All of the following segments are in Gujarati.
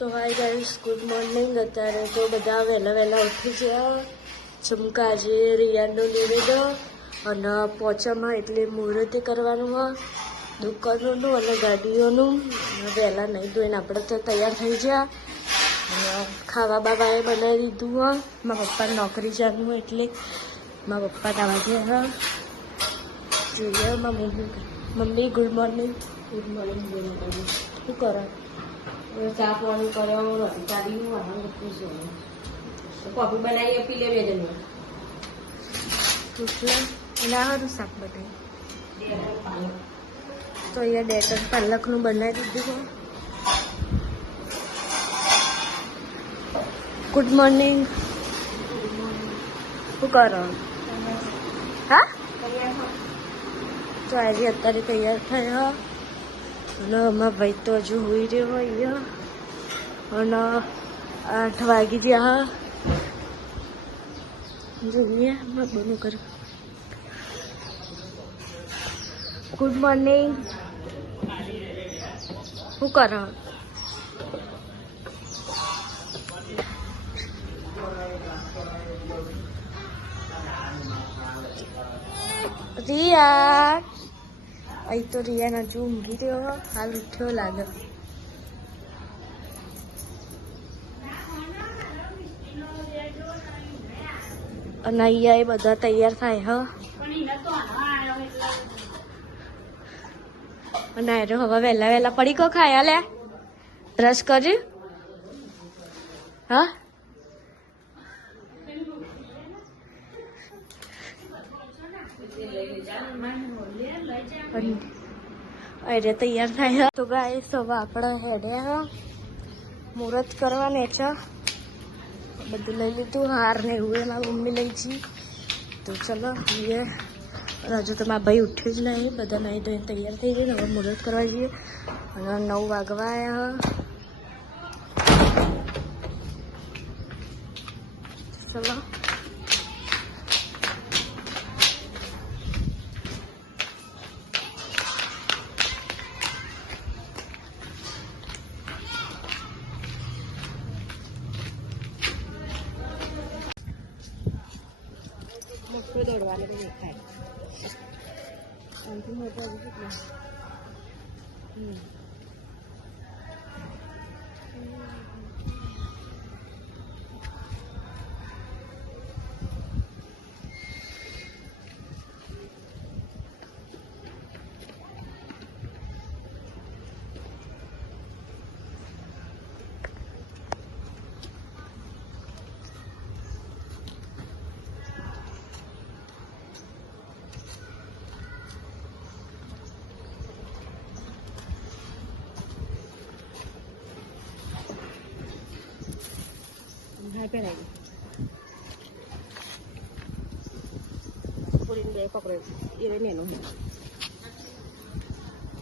તો હાય ગાઈસ, ગુડ મોર્નિંગ. અત્યારે તો બધા વહેલા વહેલા ઉઠી ગયા. ચમકા આજે રિયાનું નિવેદ અને પોચામાં એટલે મુહૂર્તે કરવાનું હોય દુકાનોનું અને ગાડીઓનું. વહેલા નહીં ધોઈને આપણે તો તૈયાર થઈ ગયા અને ખાવા બાબાએ બનાવી દીધું હોય. મારા પપ્પા નોકરી જવાનું હોય એટલે મારા પપ્પા નાવા ગયા. જોઈએ mummy good morning. Good morning. શું કરો? ચા પાણી કર્યો ચાલીનું વાહન કોફી બનાવી પી લે બે જણ ના સારું શાક બનાવી તો અહીંયા ડેટર પાલકનું બનાવી દીધું. Good morning. શું કરો? હા તો આજે અત્યારે તૈયાર થયા અને અમારા ભાઈ તો હજુ હોઈ રહ્યો હોય અને 8 વાગી ગયા. જોઈએ બનું કરું. Good morning. શું કરો? રિયા અહીં તો રિયાના હજુ ઊંઘી રહ્યો, હાલ ઉઠ્યો લાગે. અને અહીંયા એ બધા તૈયાર થાય હ અને હવે વહેલા વહેલા પડી કો ખાયા લે બ્રશ કર્યું? હા અરે તૈયાર થાય. તો ગાઈસ હવે આપણે હેડ્યા મુહૂર્ત કરવાને છે. બધું લઈ લીધું, હાર ને એવું એમાં મમ્મી લઈ છી. તો ચલો જઈએ. હજુ તો મારા ભાઈ ઉઠ્યું જ નહીં. બધા નહીં ધોઈને તૈયાર થઈ ગઈ. હવે મુહૂર્ત કરવા જઈએ અને 9 વાગવા આવ્યા. ચલો મોટું દોડવાનું નહીં થાય. આનાથી મોટો કેટલો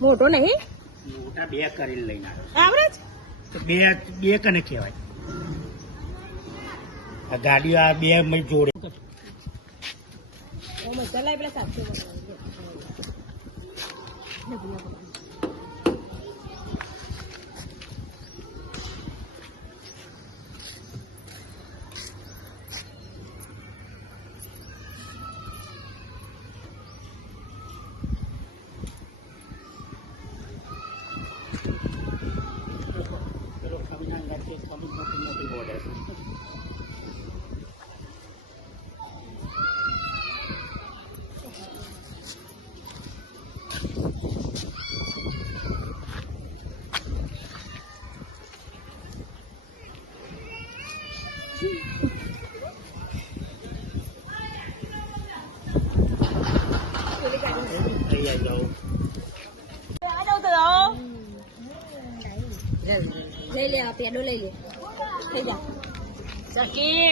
મોટો નહીં, મોટા 2 કરીને લઈને આવડે તો બે કને કહેવાય. આ ગાડીઓ આ 2 મય જોડે ચલાય પેલા સાચો લઈ લે પેડો લઈ લે થઈ જા સકી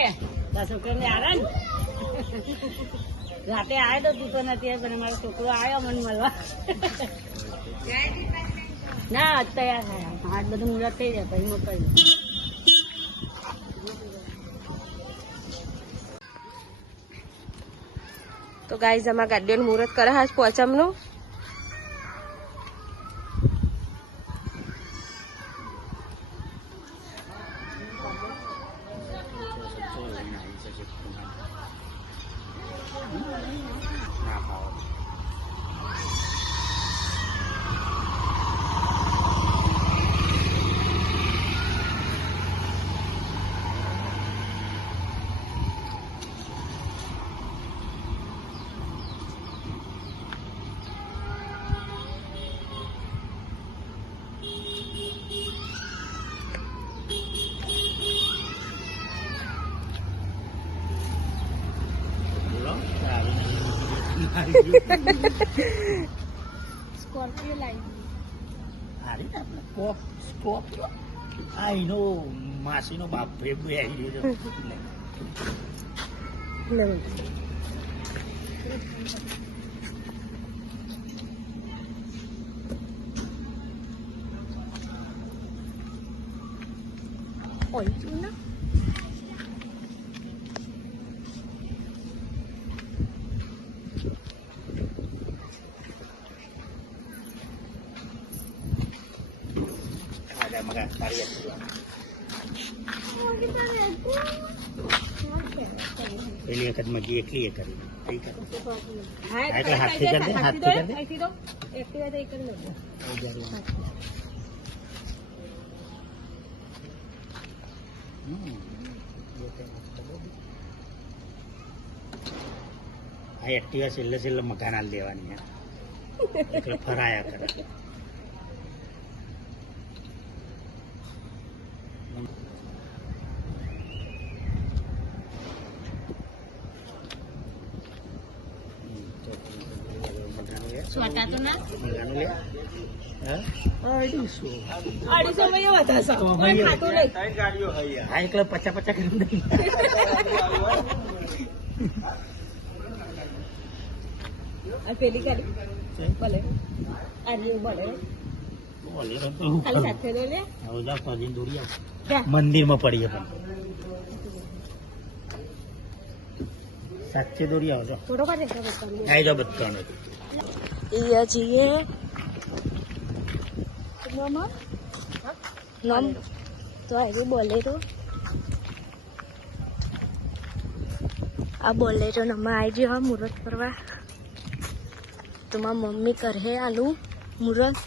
છોકરો ને આવે ને રાતે આવે તો તું તો નથી પણ મારો છોકરો આવ્યો મને મળવા. ના તૈયાર થાય આજ બધું મુહૂર્ત થઈ જાય પછી મોકલી. તો ગાઈઝ અમારા ગાડીઓનું મુહૂર્ત કરે આજ પોચમનું. આવી જશે ના ખાવ સ્કોર્પિયો લાવી હારી ને આપણે સ્કોર્પિયો આ એનો માસીનો બાપ ભેગું આવી ગયો લે ઓય ચૂના મગા તારી પેલી વખત મજી એકલી એ કરી હાથથી કરી દે હાથથી કરી દે આ એક્ટિવા છેલ્લે છેલ્લે મકાન હાલ દેવાની એટલે ફરાયા કરે સ્વાટા તો ના મગાનું લે હા 250 માં એવા થશે કોઈ ખાતું નહીં હા એટલે 50 કરી દે આ પેલી ગાડી ભલે આની ભલે ખાલી સાથે લો લે મંદિરમાં પડીએ પણ સાચે દોરી આવજો થોડો કાઢે આવી જાઓ બધા અહીંયા જઈએ નામ તો આવી બોલેરો આ બોલેરો નમા આવી ગયો મુહૂર્ત કરવા તો મારી મમ્મી કરે આલું મુહૂર્ત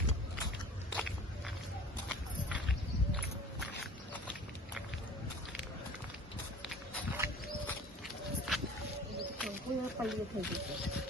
થઈ જશે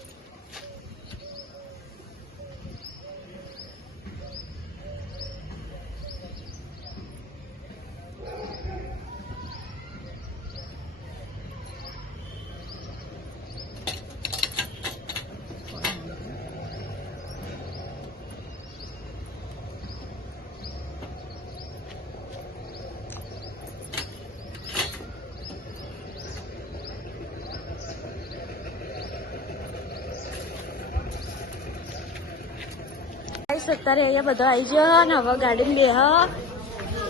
અત્યારે અહીંયા બધા આવી ગયો ને હવે ગાડી બેહ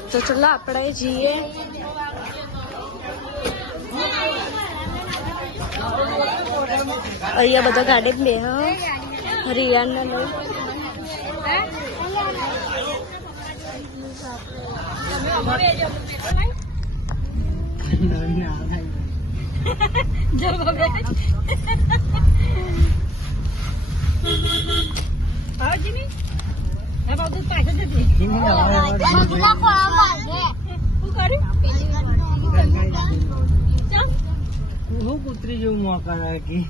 તો ચલો આપણે જઈએ અહીંયા બધા ગાડી બેહ રિયાને લઈ કૂતરી જેવું મોકા રાખી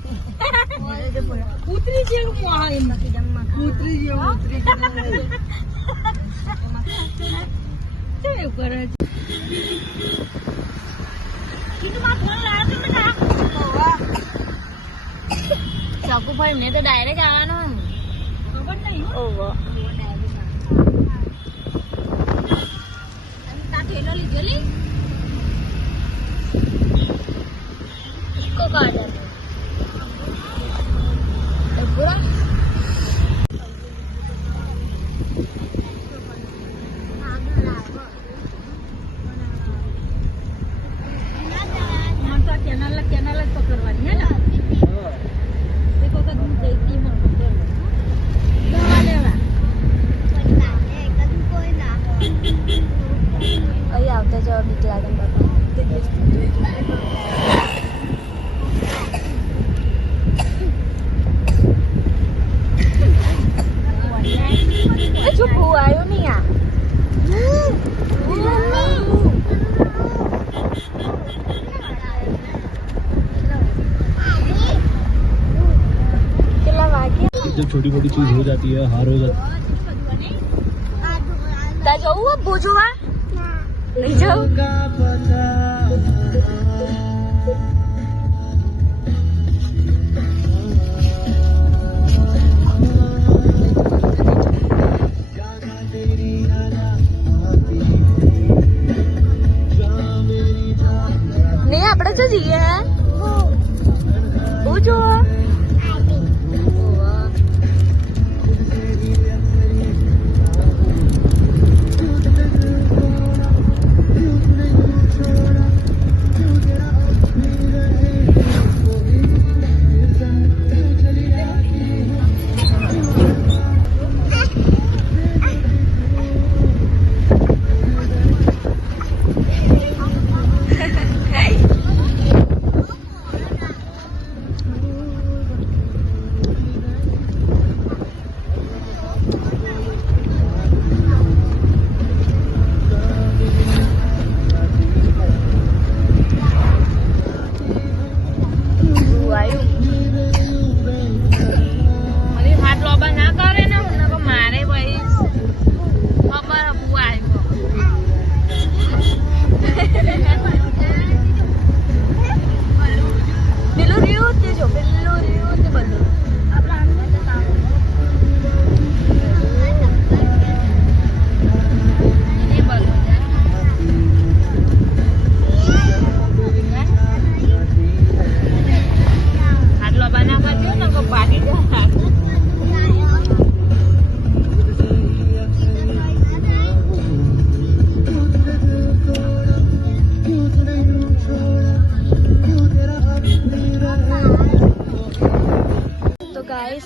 કૂતરી જેવું કૂતરી જેવું ચાકુભાઈ મેં તો ડાયરેક્ટ આવવાનો ખબર નહીં ઓહો થેલો લીધેલી ઇકો ગાર્ડન પૂરા કેનાલ જ પકડવાની હે ને એક વખત હું જઈતી દવા લેવા અહીં આવતા જવા બીક લાગે બાપા જો ભૂ આવ્યો નહીં આ કેટલા વાગ્યા जब छोटी मोटी चीज हो जाती है हार हो जाती તા જવું ભૂ જોવા નહીં જવું નહીં આપણે તો જઈએ ભૂ જોવા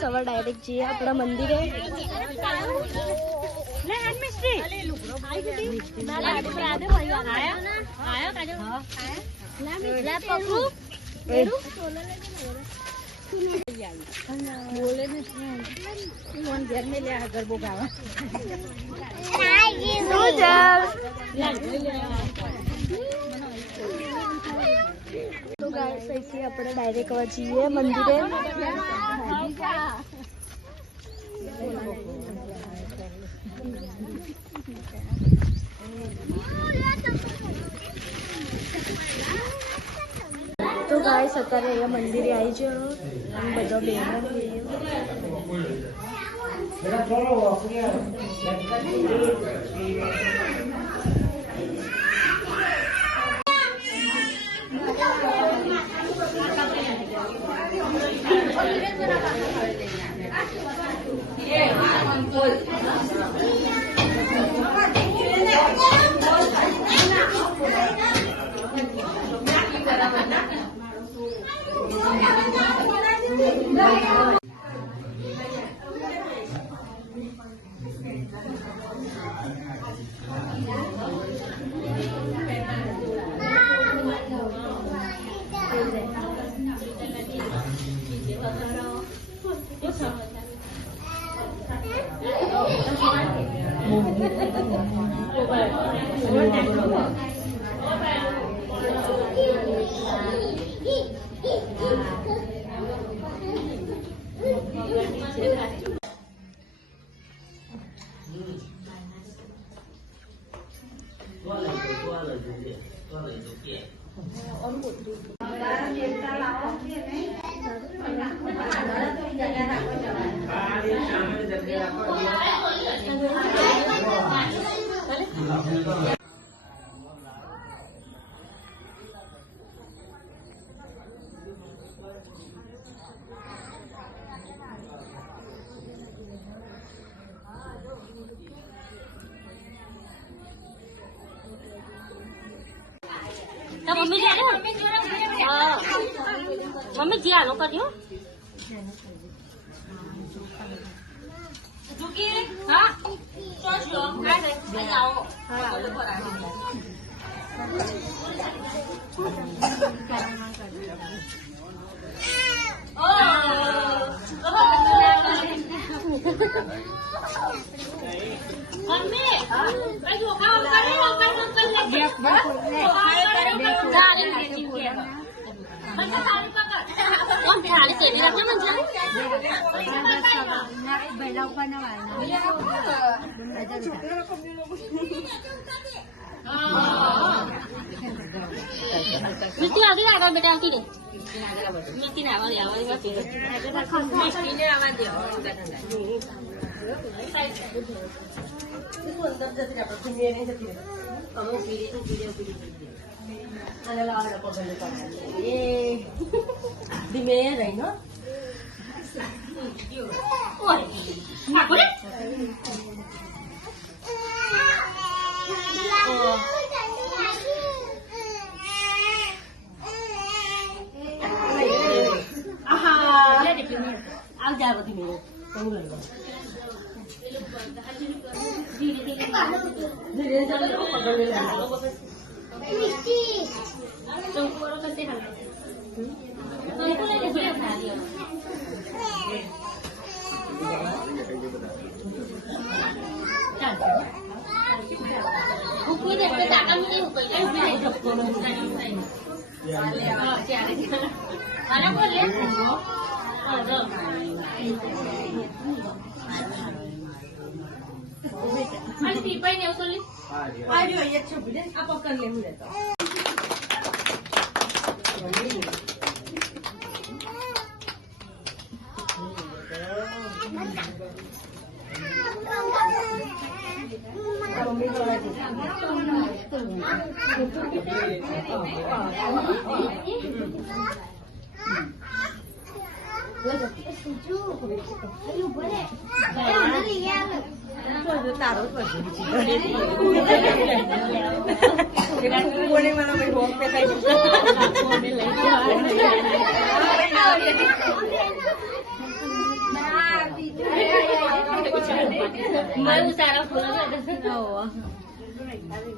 હવે ડાયરેક્ટ જઈએ આપણા મંદિરે તો ગાઈસ અહીંથી આપણે ડાયરેક્ટ હવે જઈએ મંદિરે તો ગાઈસ અત્યારે અહીંયા મંદિરે આવી ગયો અને બધો બહેનો मम्मी जी आलो कर दियो हाँ तो મિસ્ટી આવતી ને આગળ બેટા આવતી ને મિસ્ટી ને આવવા ધીમે રહી નો આવ જા બધી મેં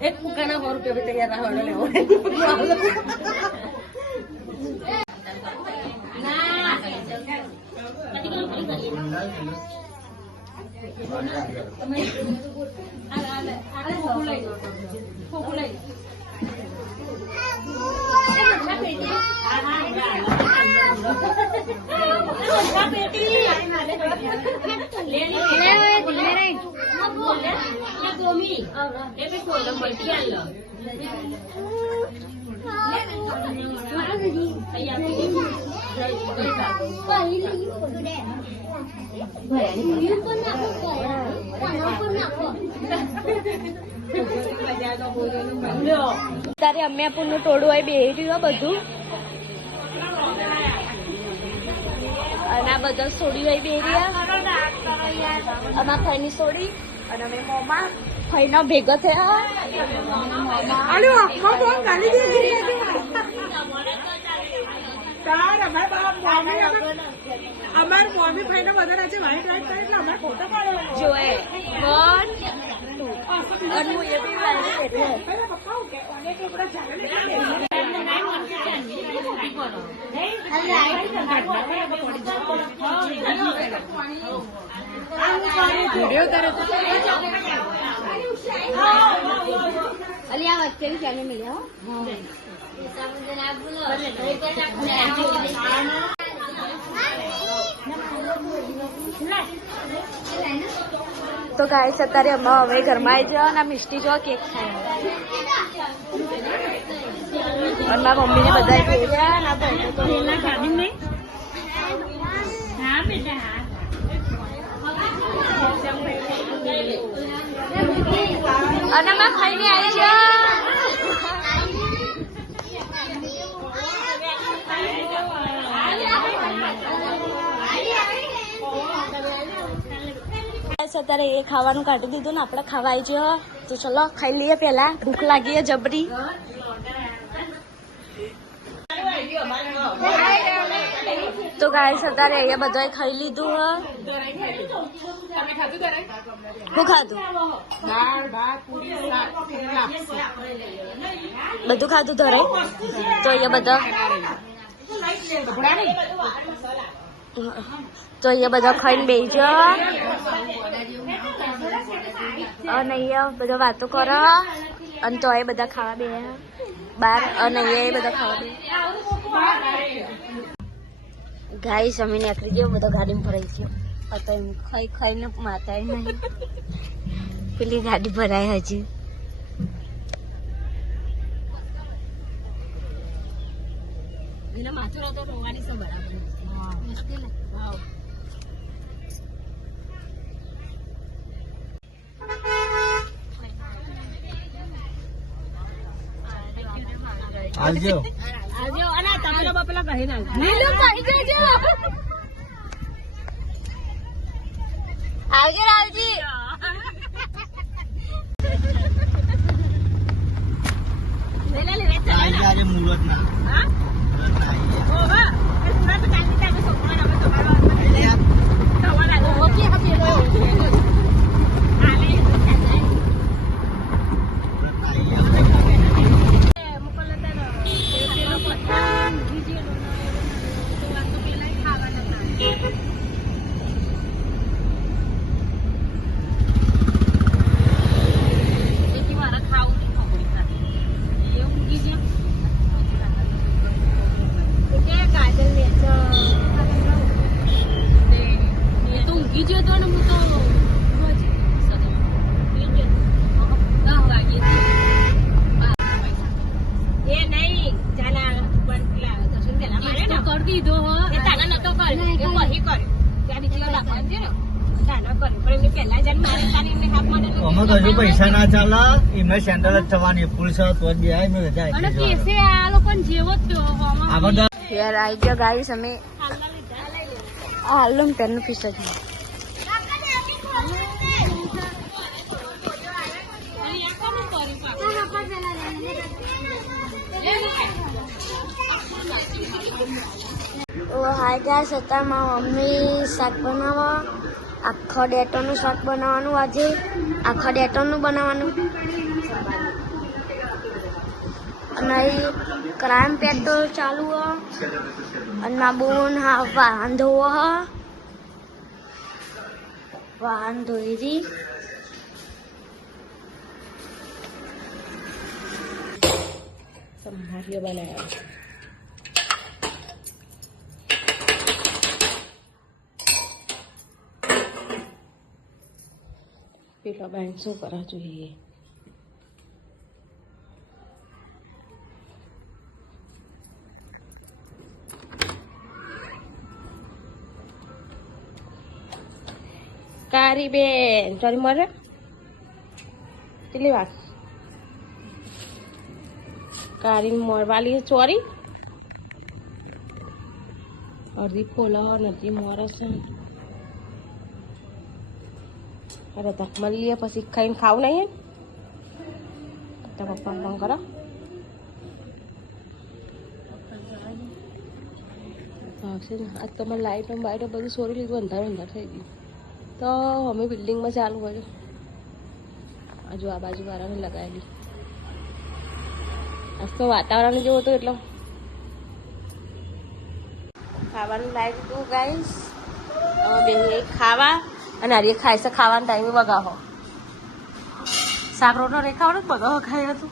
એક મુકાના 100 રૂપિયા તૈયાર રાખવાનો લેવો તારે અમ્યાપુર નું ટોળું હોય બે રહ્યું બધું અને આ બધા સોડી હોય બે રહ્યા અમારા ફઈની સોડી અને અમે મોમાં ફઈનો ભેગો થયા અમાર મમ્મી ભાઈ ને બધા આજે વાઈટ વાઈટ કરે એટલે અમારે ફોટો પાડવાનો જોએ 1 2 અને હું એ બી વાળી એટલે પેલા પપ્પા કે અનેક લોકો જાણે વિડિયો કરે અલી આ વચ્ચે भी चैनल मिला તો ગાઈસ અત્યારે અમે હવે ઘરમાં આવી જવા અને મિષ્ટી જો કેક ખાય અને મારા મમ્મીને બધા ભેગા ના ભાઈ તો એના ખાધી નહીં હા બેટા અને માં ખાઈને આવી જા અત્યારે એ ખાવાનું કાઢી દીધું ને આપણે ખાવાય છે તો ચલો ખાઈ લઈએ પેલા ભૂખ લાગી જબરી તો ગાઈસ અત્યારે અહીંયા બધાએ ખાઈ લીધું હ શું ખાધું દાળ ભાત પૂરી શાક લાપસી બધું ખાધું ધરાઈ તો અહીંયા બધા ખાઈને બેસી જા અને અહીંયા બધા વાતો કરો અને તો એ બધા ખાવા બે બાર અને અહીંયા એ બધા ખાવા બે ગાઈસ અમે નીકળી ગયો બધા ગાડીમાં ભરાઈ ગયો અત્યારે ખાઈ ખાઈને માતા નહીં પેલી ગાડી ભરાય હજી માથું તો રોવાની છે બરાબર મુશ્કેલ આવજો આવજો અને તમે લોકો પેલા કહી ના લીલો કહી દેજો આવજો રાવજી આજે મુહૂર્ત ના પૈસા ના ચાલે એમને સેન્ટર જ થવાની પુરુષ તો જ બે મેં આગળ યાર આવી ગયો ગાઈસ અમે હાલ પેનનું પીસ જ હાય ગાઈસ અત્યારે મારા મમ્મી શાક બનાવવા આખો ડેટોનું શાક બનાવવાનું આજે આખો ડેટોનું બનાવવાનું અને ક્રાઇમ પેટ્રોલ ચાલુ હ અને મા બોન વાહન ધોવો હ વાહન ધોઈ રી સંભાળ્યો બનાવ્યો પેલા બેન શું કરવા જોઈએ કારી બેન ચોરી મરે કેટલી વાત કારી મોરવાલી ચોરી અડધી ફોલા નથી મોરે છે અરે તક મળીએ પછી ખાઈને ખાવું નહીં તો પપ્પા ફોન કરો આવશે ને આજ તમારે લાઇટ બાઇટો બધું સોરી લીધું અંધારું અંધાર થઈ ગયું તો અમે બિલ્ડિંગમાં ચાલુ હોય હજુ આ બાજુ વાળાને લગાવેલી આજ તો વાતાવરણ જેવું હતું એટલે ખાવાનું લાવી દીધું ગાઈસ બે ખાવા અને હરીએ ખાય છે ખાવાના ટાઈમે વગાહો શાક રોટલો રેખાવાનો જ બધો ખાય હતું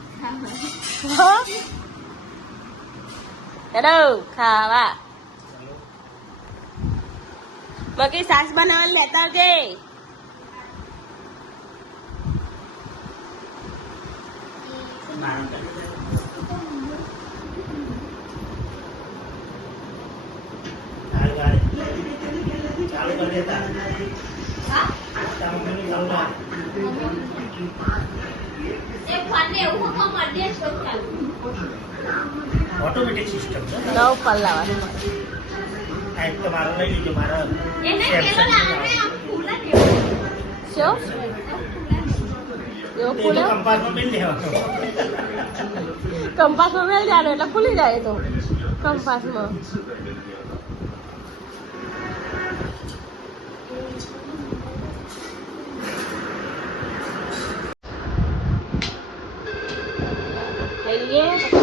હેલો ખાવા બાકી સાસ બનાવવાનું લેતા આવજે ઓટોમેટિક સિસ્ટમ છે 9 ફલ લાવવાનું ટાઈમ તો મારો લઈ લીધો મારો શું એવો ખુલે કંપાસમાં બિલ લેવાનો કંપાસમાં મેળ જાય એટલે ખુલી જાય તો કંપાસમાં લઈ લઈએ